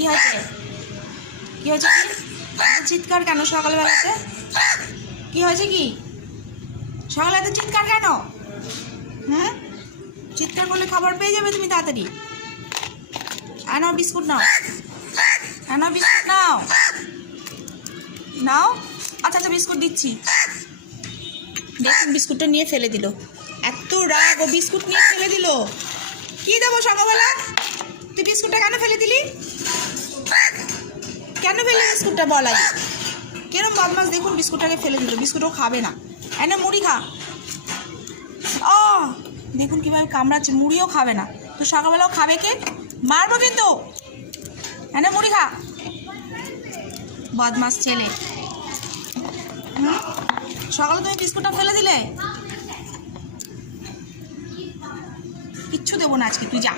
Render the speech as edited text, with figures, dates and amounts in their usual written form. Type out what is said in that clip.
কি হয়েছে? কি হয়েছে? কি চিৎকার কেন সকালবেলাতে? কি হয়েছে? কি সকালে এত চিৎকার কেন? হ্যাঁ, চিৎকার করলে খাবার পেয়ে যাবে তুমি তাড়াতাড়ি। নাও বিস্কুট নাও, নাও বিস্কুট নাও, নাও। আচ্ছা আচ্ছা বিস্কুট দিচ্ছি। দেখুন বিস্কুটটা নিয়ে ফেলে দিল। এত রাগ, ও বিস্কুট নিয়ে ফেলে দিল। কি দেবো সকালবেলা? তুই বিস্কুটটা কেন ফেলে দিলি? কেন ফেলে বিস্কুটটা বল আগে? কেরম বদমাস দেখুন, বিস্কুটটাকে ফেলে দিল। বিস্কুটও খাবে না। এনে মুড়ি খা। ও দেখুন কীভাবে কামড়াচ্ছে, মুড়িও খাবে না। তো সকালবেলাও খাবে কে? মারবো কিন্তু। এনে মুড়ি খা, বদমাস ছেলে। সকালে তুমি বিস্কুটটা ফেলে দিলে। কিচ্ছু দেবো না আজকে, তুই যা।